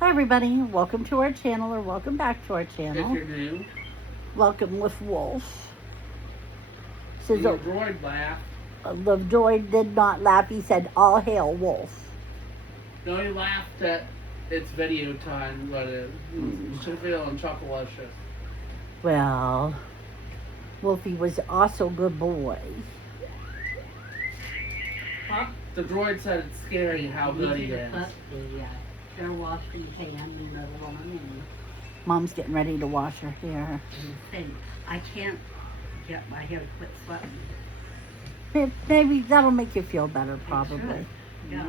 Hi everybody, welcome to our channel or welcome back to our If channel. you're new, Welcome with Wolf. the Says droid laughed. the droid did not laugh, he said all hail Wolf. No, he laughed at it's video time, but it should feel and chuckalicious. Well, Wolfie was also a good boy. Huh? The droid said it's scary how good he is. Put the hair wash in his hand in the woman and Mom's getting ready to wash her hair. thing. I can't get my hair to quit sweating. Maybe that'll make you feel better, It probably. should. Yeah.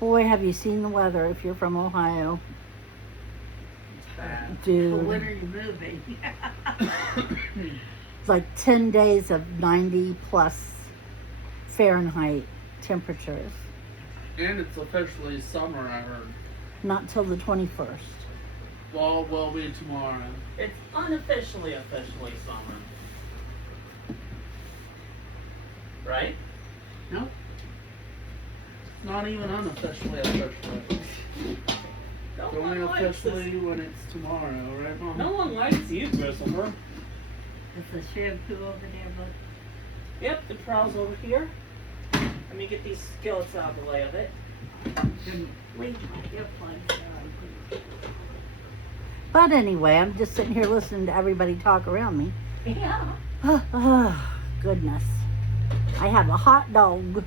Boy, have you seen the weather if you're from Ohio. It's bad. So Dude, when are you moving? it's like 10 days of 90 plus Fahrenheit temperatures. And it's officially summer, I heard. Not till the 21st. Well, will be tomorrow. It's unofficially summer. Right? Nope. Not even unofficially officially. No It's only one likes officially this. when it's tomorrow, right, Mom? No one likes you, Christopher. Is the shampoo over there, bud? Yep, the trowel's over here. Let me get these skillets out of the way of it. Didn't leave my earplugs there. But anyway, I'm just sitting here listening to everybody talk around me. Yeah. Goodness. I have a hot dog.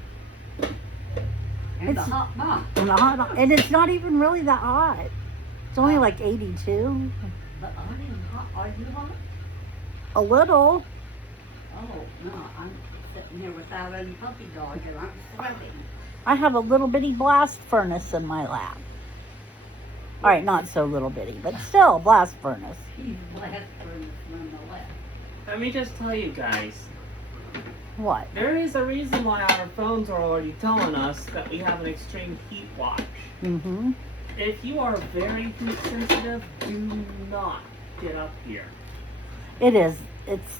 And It's- the hot box. And, and it's not even really that hot. It's only like 82. But are you hot? Are you hot? A little. Oh, no. I'm sitting here without any puppy dog and I'm sweating. I have a little bitty blast furnace in my lap. All right, not so little bitty, but still a blast furnace. He's blessed for this nonetheless. Let me just tell you guys, What? there is a reason why our phones are already telling us that we have an extreme heat watch. Mm-hmm. If you are very heat sensitive, do not get up here. It is. It's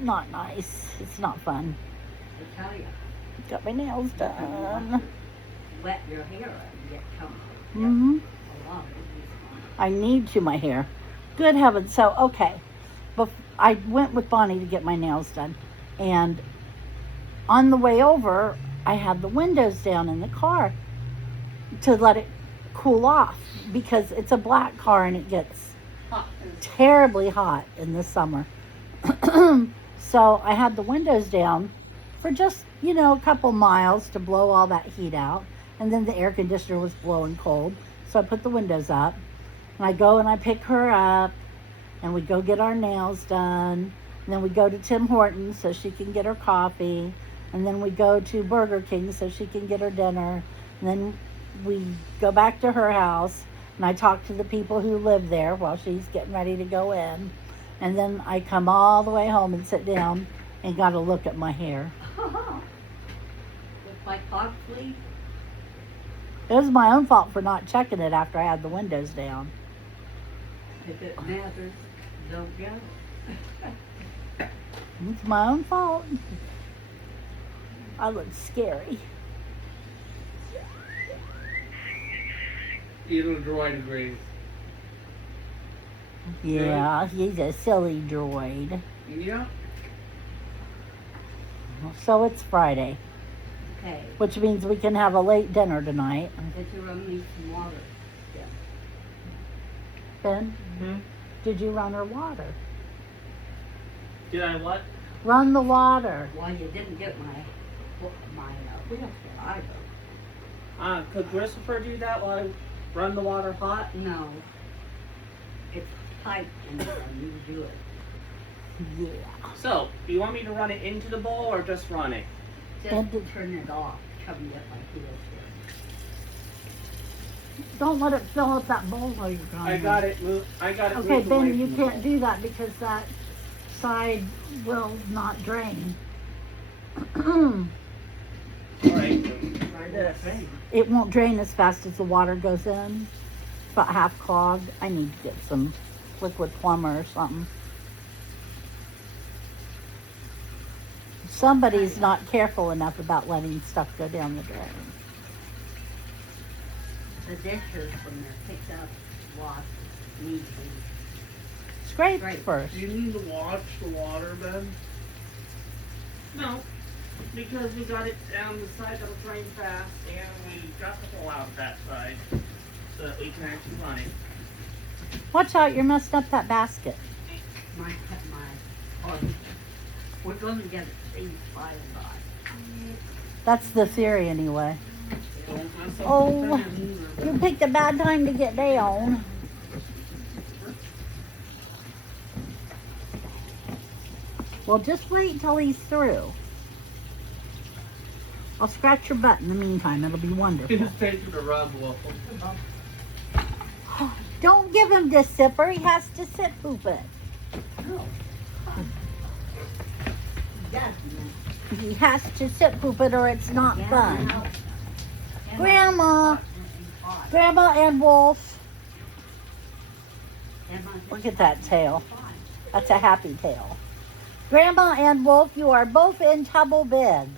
not nice. It's not fun. I tell you, Got my nails done. wet your hair and get comfort. Mm-hmm. A lot of it is fine. I need to my hair. Good heavens. So, okay. I went with Bonnie to get my nails done. And on the way over, I had the windows down in the car to let it cool off because it's a black car and it gets terribly hot in the summer. So I had the windows down for just, a couple miles to blow all that heat out. And then the air conditioner was blowing cold. So I put the windows up. And I go and I pick her up. And we go get our nails done. And then we go to Tim Hortons so she can get her coffee. And then we go to Burger King so she can get her dinner. And then we go back to her house. And I talk to the people who live there while she's getting ready to go in. And then I come all the way home and sit down and got to look at my hair. With my cock sleeve, It was my own fault for not checking it after I had the windows down. if it matters, don't go. It's my own fault. I look scary. Even a droid agrees. Yeah, he's a silly droid. Yeah. So it's Friday, Okay. which means we can have a late dinner tonight. Did you run me some water? Ben, Hmm? did you run her water? Did I what? Run the water. Well, you didn't get my wheelchair either. Could Christopher do that while I run the water hot? No. It's tight and you do it. Yeah. So, do you want me to run it into the bowl or just run it? Just And did- turn it off. Come get my wheelchair. Don't let it fill up that bowl while you're gone. I got it. I got it. Okay, moved away Ben, you from the can't bowl. do that because that side will not drain. All right. Try this. It won't drain as fast as the water goes in. It's about half clogged. I need to get some liquid plumber or something. Somebody's not careful enough about letting stuff go down the drain. The dishes when they're picked up, washed, need to be. Scrape Right. first. Do you need to watch the water, Ben? No, because we got it down the side that'll drain fast, and we got the hole out that side so that we can actually run it. Watch out, you're messing up that basket. My we're gonna get it things by and by. That's the theory anyway. Don't mess up Oh, the pen either, you Ben. picked a bad time to get down. Well, just wait till he's through. I'll scratch your butt in the meantime. It'll be wonderful. He's taking a rub wolf. Don't give him this sipper. He has to sit poop it. No. That's He has to sit poop it or it's not yeah, fun. no. Grandma. Hot. Grandma and Wolf. Emma, Look at that tail. fine. That's a happy tail. Grandma and Wolf, you are both in trouble big.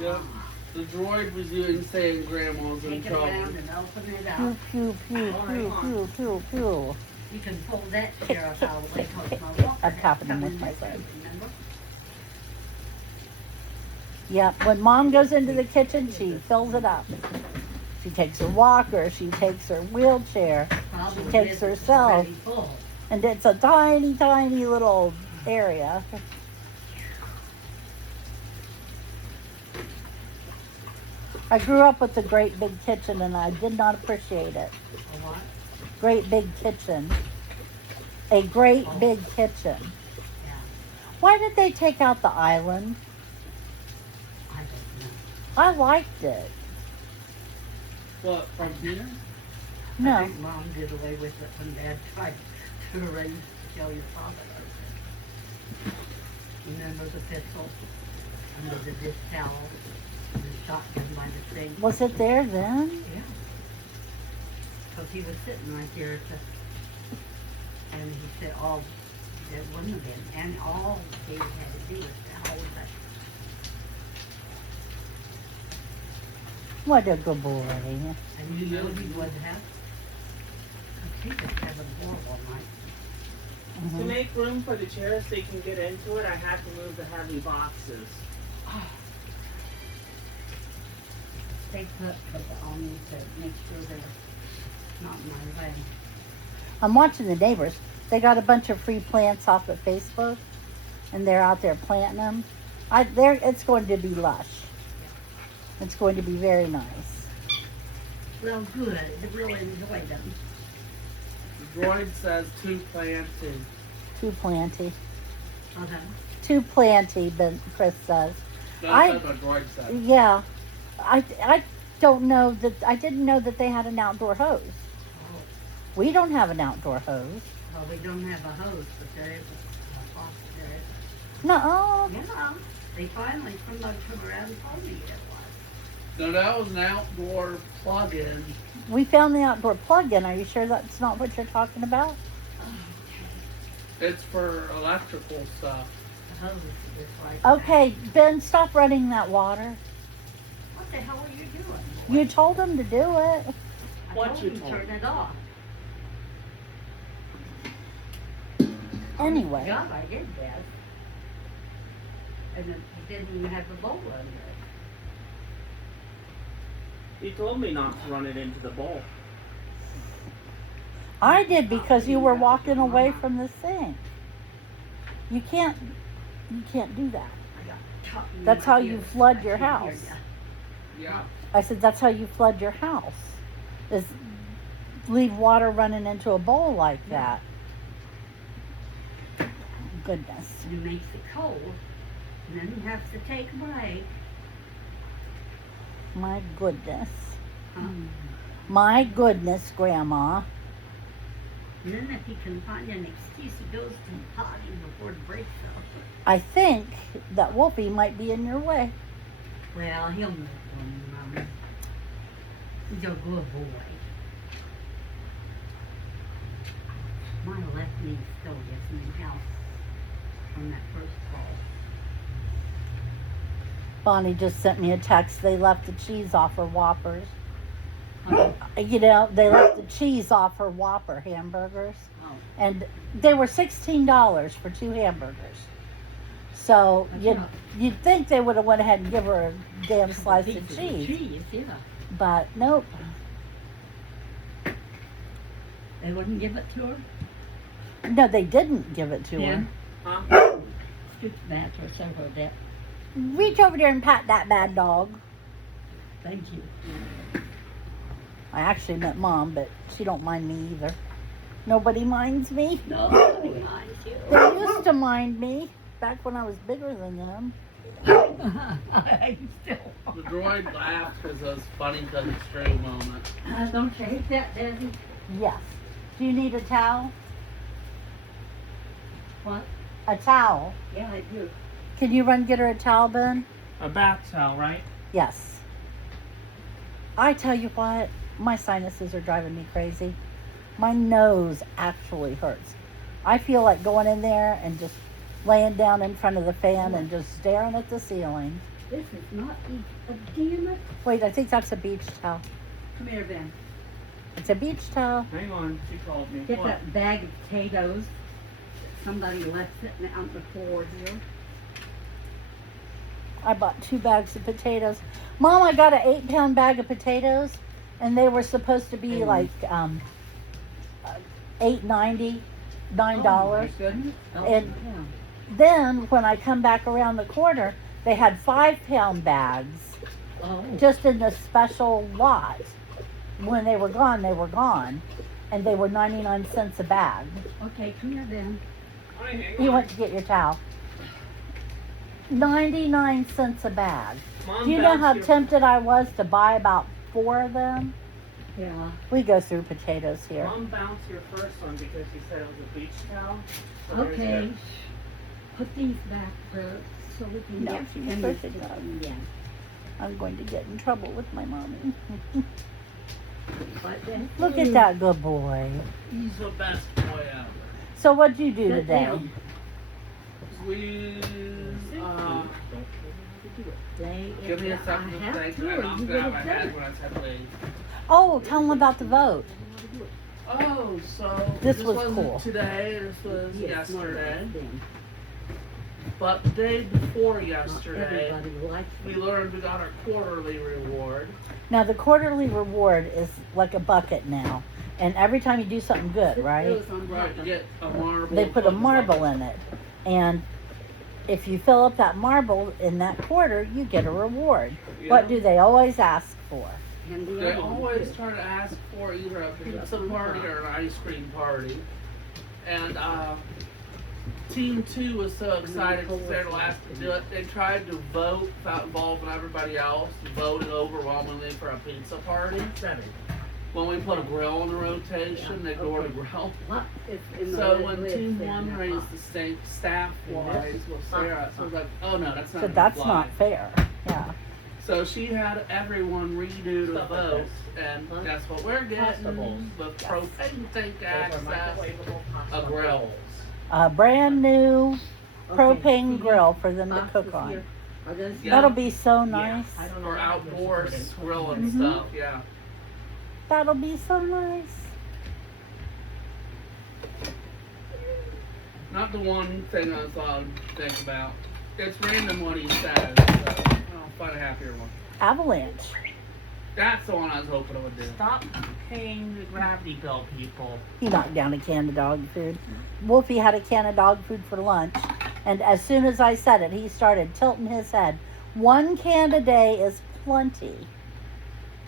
Yep. The droid was doing saying grandma's in Take it trouble. around and open it Pew, up. pew, pew, pew, pew, pew, pew. You can pull that chair up out of the way because my walker I'm has tapping him come with in my this leg. week, remember? Yep, when Mom goes into the kitchen, she fills it up. She takes her walker, she takes her wheelchair, Problem takes is, herself. It's already full. and it's a tiny, tiny little area. I grew up with a great big kitchen and I did not appreciate it. A what? Great big kitchen. A great big kitchen. Yeah, Why did they take out the island? I don't know. I liked it. What, from here? I No. think Mom did away with it when Dad tried to arrange to kill your father. Remember the pistol under the dish towel and the shotgun by the sink? Was it there then? Yeah. Because he was sitting right there at the, and he said, "Oh, it wouldn't have been." And all David had to do was to hold that. What a good boy. And you know he would have. 'Cause he was having horrible night. To Mhm. make room for the chairs so you can get into it, I had to move the heavy boxes. They put on me to make sure they're not in my way. I'm watching the neighbors. They got a bunch of free plants off of Facebook, and they're out there planting them. It's going to be lush. It's going to be very nice. Well, good. I really enjoyed them. The droid says too planted. Too planty. Okay. Too planty, Ben, Chris says. That's what the droid said. Yeah. I don't know that, I didn't know that they had an outdoor hose. Oh, We don't have an outdoor hose. well, we don't have a hose, but there is a faucet. There is. No. Yeah. They finally, somebody come around and told me it was. No, that was an outdoor plug-in. We found the outdoor plug-in. Are you sure that's not what you're talking about? It's for electrical stuff. The hose is like Okay, Ben, stop running that water. What the hell are you doing? You told him to do it. I What told you him to told turn him? it off. Anyway. God, I did that. And it didn't even have a bowl under it. You told me not to run it into the bowl. I did because you were walking away from the sink. You can't do that. I got caught in That's my how you ears. flood I your couldn't hear house. ya. Yeah. I said, that's how you flood your house, is leave water running into a bowl like that. Goodness. And it makes it cold. And then you have to take a break. My goodness. Huh? My goodness, Grandma. And then if he can find an excuse, he goes to the potty before the break's up. I think that Wolfie might be in your way. Well, he'll make one, Mommy. He's a good boy. My left knee still gets in the house from that first fall. Bonnie just sent me a text. They left the cheese off her Whoppers. Huh? you know, they left the cheese off her Whopper hamburgers. Oh, And they were $16 for 2 hamburgers. So That's you'd, right. you'd think they would have went ahead and give her a damn slice of pieces cheese. Cheese, yeah. But nope. They wouldn't give it to her. No, they didn't give it to Yeah. Huh? Scoot the mattress over there. her. Reach over there and pat that bad dog. Thank you. I actually meant Mom, but she don't mind me either. Nobody minds me. No, nobody minds you. They used to mind me back when I was bigger than them. I still. The droid laughed because it was funny because it's true moment. Don't you hate that, Daddy? Yes. Do you need a towel? What? A towel. Yeah, I do. Can you run get her a towel, Ben? A bath towel, right? Yes. I tell you what, my sinuses are driving me crazy. My nose actually hurts. I feel like going in there and just laying down in front of the fan and just staring at the ceiling. This is not a damn it. Wait, I think that's a beach towel. Come here, Ben. It's a beach towel. Hang on, she called me. Get What? that bag of potatoes that somebody left sitting out on the floor here. I bought 2 bags of potatoes. Mom, I got an 8-pound bag of potatoes, and they were supposed to be like $8.90, $9. Goodness. Oh, And- yeah. Then when I come back around the corner, they had 5-pound bags Oh. just in the special lot. When they were gone, and they were 99 cents a bag. Okay, come here, Ben. Hi, hang You on. went to get your towel. 99 cents a bag. Mom Do you know bounced how your- tempted I was to buy about 4 of them? Yeah. We go through potatoes here. Mom bounced your first one because she said it was a beach towel. So there's Okay. your- Put these back there so we can No, get she was in supposed this to go. kitchen again. I'm going to get in trouble with my mommy. But then- Look at that good boy. He's the best boy ever. So what'd you do Sit today? down. We, They- give me a I second to have think. to, I or knocked you it would out of my have done head it. when I said leave. Oh, tell them about the vote. Oh, so This was wasn't cool. today. This was Yes, not yesterday. them. But the day before Not yesterday, everybody likes we them. learned we got our quarterly reward. Now the quarterly reward is like a bucket now. And every time you do something good, right? Those on Right, top you of- get a marble. They put a marble in it. And if you fill up that marble in that quarter, you get a reward. Yeah. What do they always ask for? And the They other one, always too. try to ask for either a pizza party or an ice cream party. And Team 2 was so excited because they're the last to do it. They tried to vote without involving everybody else. Voted overwhelmingly for a pizza party. When we put a grill in the rotation, they go to grill. What is in the So lid- when lid Team thing 1 that raised box? the same staff-wise with Sarah, so I was like, oh no, that's not So gonna that's fly. not fair. Yeah. So she had everyone redo the Stuff like vote, this. and Huh? guess what we're getting? Possibles. With Yes. propane tank Those are access, microwavable a pasta grill. rolls. A brand new Okay, propane see grill for them to boxes cook on. here? Are those- Yeah. That'll be so nice. I don't know Or how outdoor this is put in. grill and Mhm. stuff, yeah. That'll be so nice. Not the one thing I thought I'd think about. It's random what he says, so I'll find a happier one. Avalanche. That's the one I was hoping it would do. Stop paying the gravity bill, people. He knocked down a can of dog food. Wolfie had a can of dog food for lunch, and as soon as I said it, he started tilting his head. 1 can a day is plenty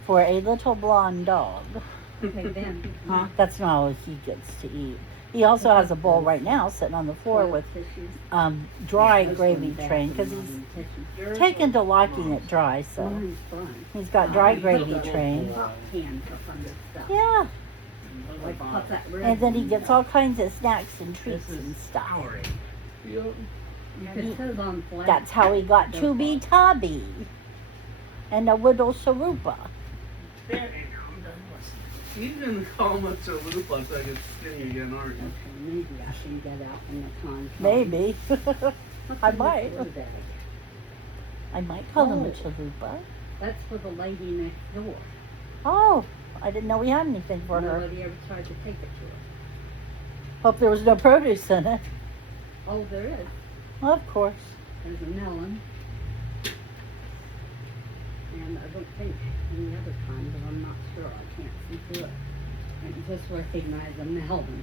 for a little blonde dog. Okay, Ben. Huh? That's not all he gets to eat. He also has a bowl right now sitting on the floor with Tissues. dry Those gravy ones back train in because the he's tissues. taken to liking it dry. So Mine's fine. he's got dry Oh, gravy he's a train. Pop cans up under stuff. Yeah, Like pop that red and then he one. gets all kinds of snacks and treats This is and stuff. Furry. Yep. You could put it on flat. That's how he got to be Tubby and a little Sharupa. Ben, I'm done listening. You're gonna call him a chalupa so I get skinny again, aren't you? Okay, maybe I should get out in the con. Maybe. What's I the might. next word? I might call him a Oh. Chalupa. That's for the lady next door. Oh, I didn't know we had anything for her. Nobody ever tried to take it to her. Hope there was no produce in it. Oh, there is. Well, of course. There's a melon. And I don't think any other kind, but I'm not sure. I can't see through it. I can just recognize a melon.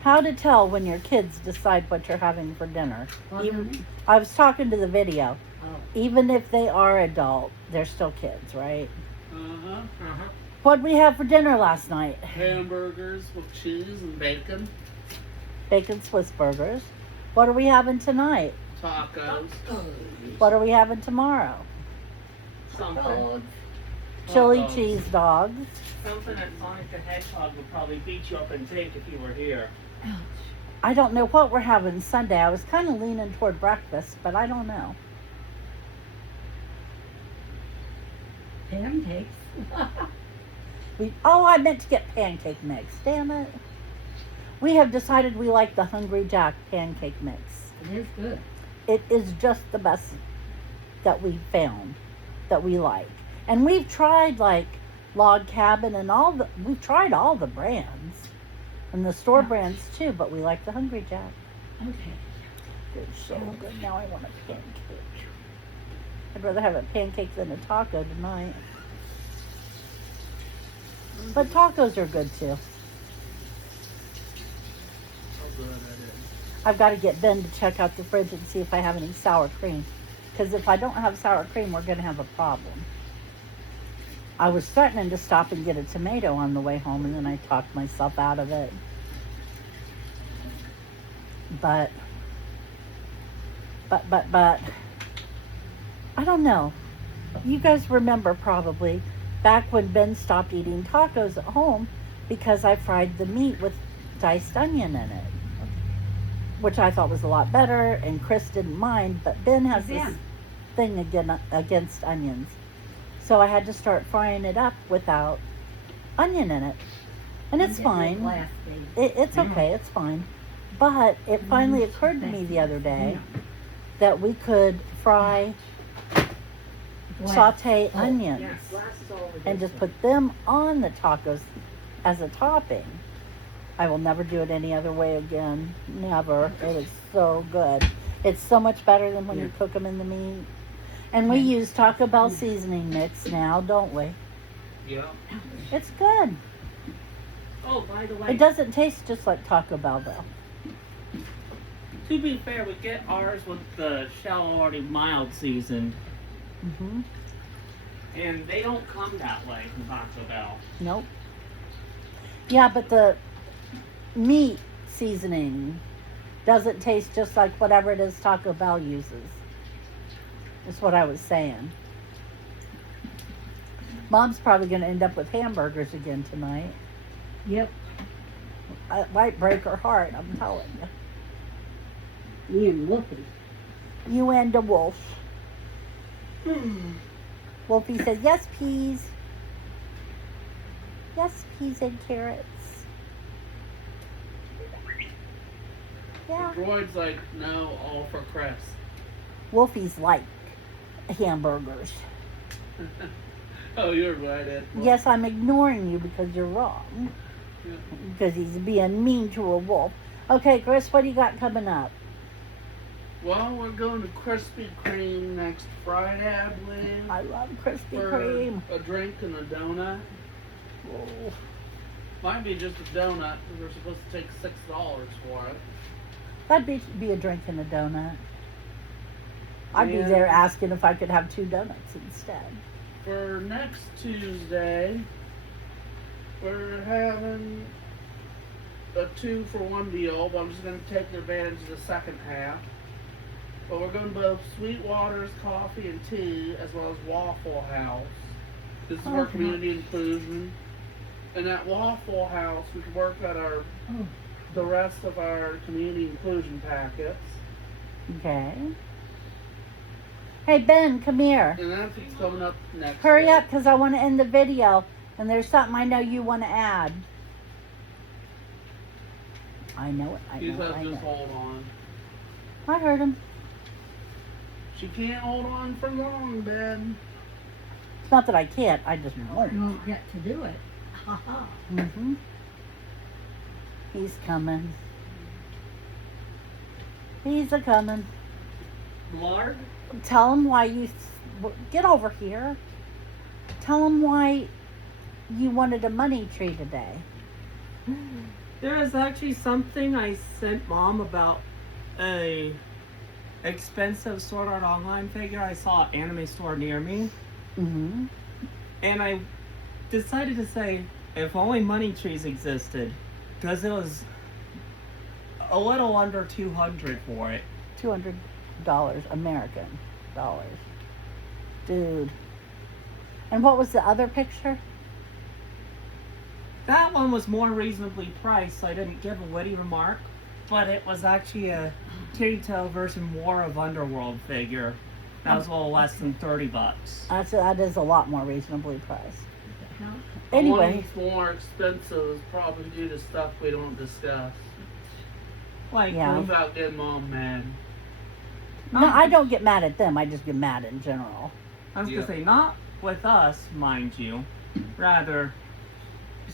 How to tell when your kids decide what you're having for dinner. What, Even, honey? I was talking to the video. Oh, Even if they are adult, they're still kids, right? Uh-huh. Uh-huh. What'd we have for dinner last night? Hamburgers with cheese and bacon. Bacon Swiss burgers. What are we having tonight? Tacos. What are we having tomorrow? Something. Chili Hot dogs. cheese dogs. Something that Sonic the Hedgehog would probably beat you up and take if you were here. I don't know what we're having Sunday. I was kind of leaning toward breakfast, but I don't know. pancakes. I meant to get pancake mix. Damn it. We have decided we like the Hungry Jack pancake mix. It is good. It is just the best that we found that we like. And we've tried like Log Cabin and we've tried all the brands and the store brands too, but we like the Hungry Jack. Okay. It's so good. Now I want a pancake. I'd rather have a pancake than a taco tonight. But tacos are good too. How good that is. I've got to get Ben to check out the fridge and see if I have any sour cream. Because if I don't have sour cream, we're going to have a problem. I was threatening to stop and get a tomato on the way home, and then I talked myself out of it. But, I don't know. You guys remember probably back when Ben stopped eating tacos at home because I fried the meat with diced onion in it, which I thought was a lot better, and Chris didn't mind, but Ben has this thing against onions. So I had to start frying it up without onion in it. And it's fine. It's okay, it's fine. But it finally occurred to me the other day that we could fry, saute onions and just put them on the tacos as a topping. I will never do it any other way again. Never. It is so good. It's so much better than when you cook them in the meat. And we use Taco Bell seasoning mix now, don't we? Yeah. It's good. Oh, by the way, It doesn't taste just like Taco Bell though. to be fair, we get ours with the shell already mild seasoned, Mm-hmm. and they don't come that way from Taco Bell. Nope. Yeah, but the meat seasoning doesn't taste just like whatever it is Taco Bell uses. That's what I was saying. Mom's probably going to end up with hamburgers again tonight. Yep. It might break her heart, I'm telling you. Me and Whoopi. You and the wolf. Wolfie says, yes, peas. Yes, peas and carrots. Yeah. Droid's like, no, all for Chris. Wolfie's like hamburgers. Oh, you're right, Ed. Yes, I'm ignoring you because you're wrong. Yeah. Because he's being mean to a wolf. Okay, Chris, what do you got coming up? Well, we're going to Krispy Kreme next Friday, I believe. I love Krispy for Kreme. a drink and a donut. Oh, Might be just a donut, because we're supposed to take $6 for it. that'd be a drink and a donut. I'd be Yeah. there asking if I could have 2 donuts instead. For next Tuesday, we're having a 2-for-1 deal, but I'm just going to take advantage of the second half. But we're going to both Sweetwater's Coffee and Tea, as well as Waffle House. This is our Okay. community inclusion. And at Waffle House, we can work out the rest of our community inclusion packets. Okay. Hey, Ben, come here. And that's what's coming up next Hurry week. up, because I want to end the video. And there's something I know you want to add. I know it. I You know it. have I to just know. hold on. I heard him. She can't hold on for long, Ben. Not that I can't, I just You won't. won't get to do it. Ha ha. Mm-hmm. He's coming. He's a coming. Lard? Tell him why you get over here. Tell him why you wanted a money tree today. There is actually something I sent Mom about a expensive Sword Art Online figure I saw at anime store near me, Mm-hmm. and I decided to say if only money trees existed, because it was a little under $200 for it. $200 American dollars. Dude. And what was the other picture? That one was more reasonably priced, so I didn't give a witty remark, but it was actually a Kirito version War of Underworld figure. That was a little less than $30. That is a lot more reasonably priced. How? Anyway, One's more expensive is probably due to stuff we don't discuss. Like, Yeah. without getting Mom mad. no, I don't get mad at them. I just get mad in general. I was Yeah. gonna say, not with us, mind you. Rather,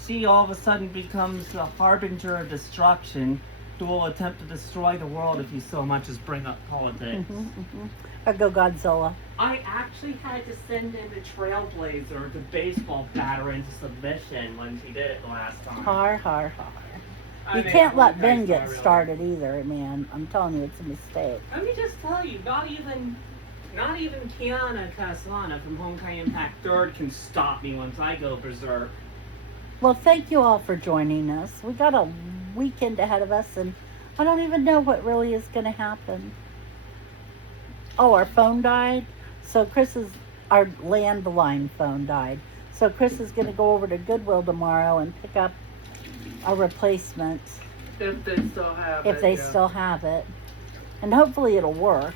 she all of a sudden becomes the harbinger of destruction who will attempt to destroy the world if you so much as bring up politics. Or go Godzilla. I actually had to send in the Trailblazer to baseball batter into submission when she did it last time. Har, har, har. I You made can't a let really Ben nice get star, really. started either, man. I'm telling you, it's a mistake. Let me just tell you, not even Kiana Castellana from Honkai Impact 3rd can stop me once I go berserk. Well, thank you all for joining us. We got a weekend ahead of us, and I don't even know what really is going to happen. Oh, our phone died. So our landline phone died. So Chris is going to go over to Goodwill tomorrow and pick up a replacement If they still have if it. they yeah. still have it. And hopefully it'll work.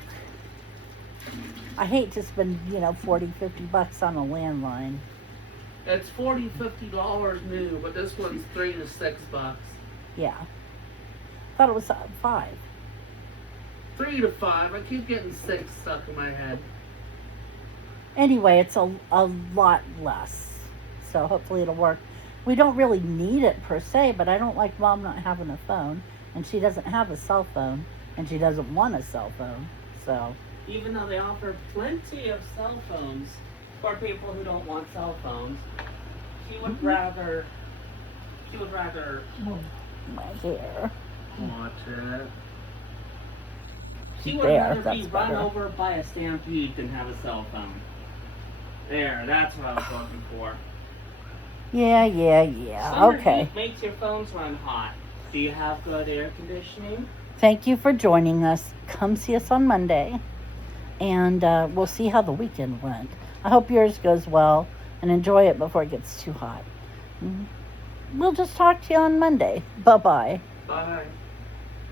I hate to spend, $40, $50 on a landline. It's $40-$50 new, but this one's $3 to $6. Yeah. Thought it was 5. 3 to 5. I keep getting 6 stuck in my head. Anyway, it's a lot less. So hopefully it'll work. We don't really need it per se, but I don't like Mom not having a phone. And she doesn't have a cell phone. And she doesn't want a cell phone. So, Even though they offer plenty of cell phones for people who don't want cell phones, she would rather my dear. watch it. She would There, rather be that's run better. over by a stampede than have a cell phone. There, that's what I was looking for. Yeah. Summer Okay. heat makes your phones run hot. Do you have good air conditioning? Thank you for joining us. Come see us on Monday. And we'll see how the weekend went. I hope yours goes well. And enjoy it before it gets too hot. We'll just talk to you on Monday. Bye-bye. Bye.